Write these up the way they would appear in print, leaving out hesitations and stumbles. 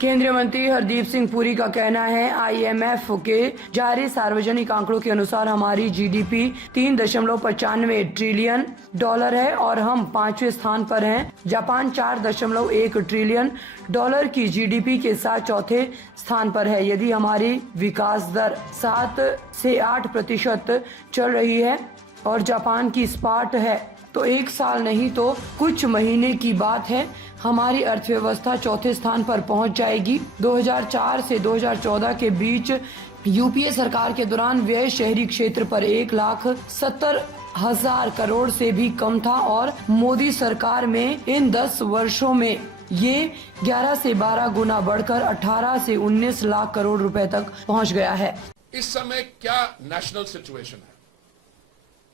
केंद्रीय मंत्री हरदीप सिंह पुरी का कहना है, IMF के जारी सार्वजनिक आंकड़ों के अनुसार हमारी GDP 3.95 ट्रिलियन डॉलर है और हम 5वें स्थान पर हैं। जापान 4.1 ट्रिलियन डॉलर की GDP के साथ चौथे स्थान पर है। यदि हमारी विकास दर 7 से 8% चल रही है और जापान की स्पाट है तो एक साल नहीं तो कुछ महीने की बात है, हमारी अर्थव्यवस्था चौथे स्थान पर पहुंच जाएगी। 2004 से 2014 के बीच UPA सरकार के दौरान व्यय शहरी क्षेत्र पर 1,70,000 करोड़ से भी कम था और मोदी सरकार में इन 10 वर्षों में ये 11 से 12 गुना बढ़कर 18 से 19 लाख करोड़ रुपए तक पहुंच गया है। इस समय क्या नेशनल सिचुएशन है?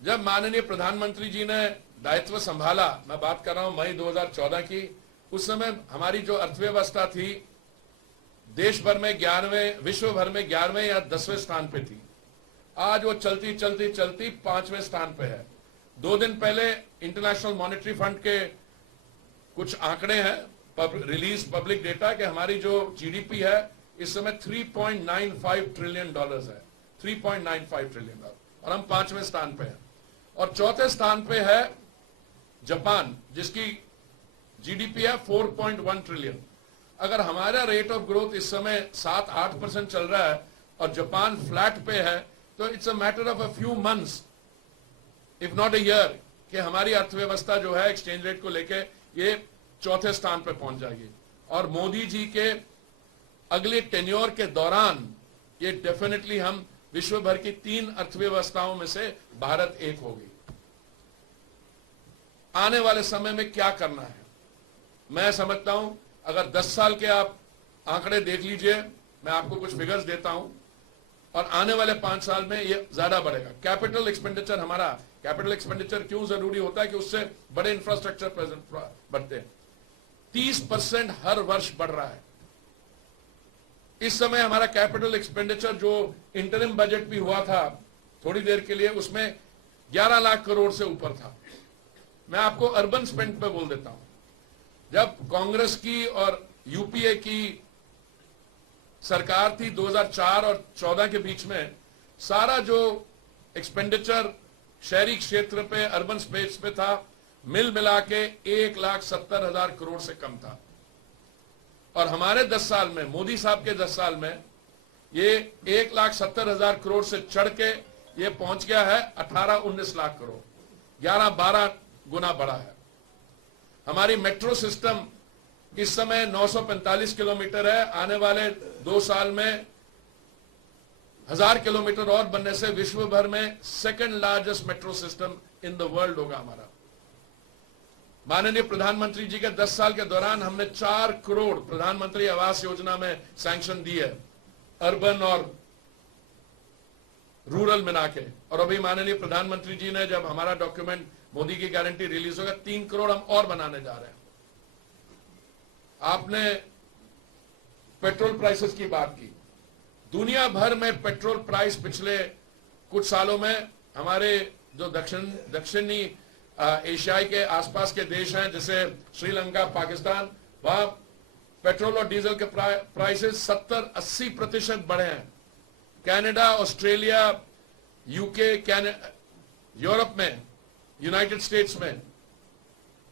जब माननीय प्रधानमंत्री जी ने दायित्व संभाला, मैं बात कर रहा हूं मई 2014 की, उस समय हमारी जो अर्थव्यवस्था थी देश भर में 11वें, विश्व भर में 11वें या 10वें स्थान पे थी। आज वो चलती चलती चलती 5वें स्थान पे है। 2 दिन पहले इंटरनेशनल मॉनेटरी फंड के कुछ आंकड़े हैं रिलीज पब्लिक डेटा कि हमारी जो GDP है इस समय 3.95 ट्रिलियन डॉलर्स है। 3.95 ट्रिलियन डॉलर और हम 5वें स्थान पे हैं। और चौथे स्थान पे है जापान, जिसकी GDP है 4.1 ट्रिलियन। अगर हमारा रेट ऑफ ग्रोथ इस समय 7-8% चल रहा है और जापान फ्लैट पे है तो it's a matter of a few months if not a year कि हमारी अर्थव्यवस्था जो है एक्सचेंज रेट को लेके ये चौथे स्थान पे पहुंच जाएगी। और मोदी जी के अगले टेन्योर के दौरान ये डेफिनेटली हम विश्व भर की 3 अर्थव्यवस्थाओं में से भारत एक होगी। आने वाले समय में क्या करना है मैं समझता हूं, अगर 10 साल के आप आंकड़े देख लीजिए, मैं आपको कुछ फिगर्स देता हूं और आने वाले 5 साल में ये ज्यादा बढ़ेगा। कैपिटल एक्सपेंडिचर, हमारा कैपिटल एक्सपेंडिचर क्यों जरूरी होता है कि उससे बड़े इंफ्रास्ट्रक्चर प्रेजेंट बढ़ते हैं। 30% हर वर्ष बढ़ रहा है। इस समय हमारा कैपिटल एक्सपेंडिचर जो इंटरिम बजट भी हुआ था थोड़ी देर के लिए, उसमें 11 लाख करोड़ से ऊपर था। मैं आपको अर्बन स्पेंड पे बोल देता हूं। जब कांग्रेस की और UPA की सरकार थी 2004 और 14 के बीच में, सारा जो एक्सपेंडिचर शहरी क्षेत्र पे, अर्बन स्पेस पे था, मिला के 1,70,000 करोड़ से कम था। और हमारे 10 साल में, मोदी साहब के 10 साल में ये 1,70,000 करोड़ से चढ़ के ये पहुंच गया है 18-19 लाख करोड़, 11-12 गुना बढ़ा है। हमारी मेट्रो सिस्टम इस समय 945 किलोमीटर है। आने वाले 2 साल में 1000 किलोमीटर और बनने से विश्व भर में second largest metro system in the world होगा हमारा। माननीय प्रधानमंत्री जी के 10 साल के दौरान हमने 4 करोड़ प्रधानमंत्री आवास योजना में सैंक्शन दी है, अर्बन और रूरल मिला के। और अभी माननीय प्रधानमंत्री जी ने, जब हमारा डॉक्यूमेंट मोदी की गारंटी रिलीज होगा, 3 करोड़ हम और बनाने जा रहे हैं। आपने पेट्रोल प्राइसेस की बात की। दुनिया भर में पेट्रोल प्राइस पिछले कुछ सालों में, हमारे जो दक्षिणी एशियाई के आसपास के देश हैं जैसे श्रीलंका, पाकिस्तान, वहां पेट्रोल और डीजल के प्राइसेस 70-80% बढ़े हैं। कनाडा, ऑस्ट्रेलिया, UK, यूरोप में, यूनाइटेड स्टेट्स में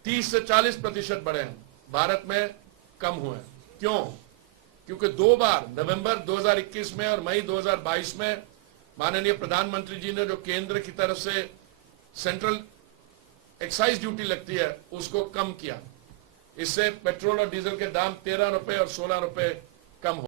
30 से 40% बढ़े हैं। भारत में कम हुए। क्यों? क्योंकि 2 बार, नवंबर 2021 में और मई 2022 में, माननीय प्रधानमंत्री जी ने जो केंद्र की तरफ से सेंट्रल एक्साइज ड्यूटी लगती है उसको कम किया। इससे पेट्रोल और डीजल के दाम 13 रुपए और 16 रुपए कम हो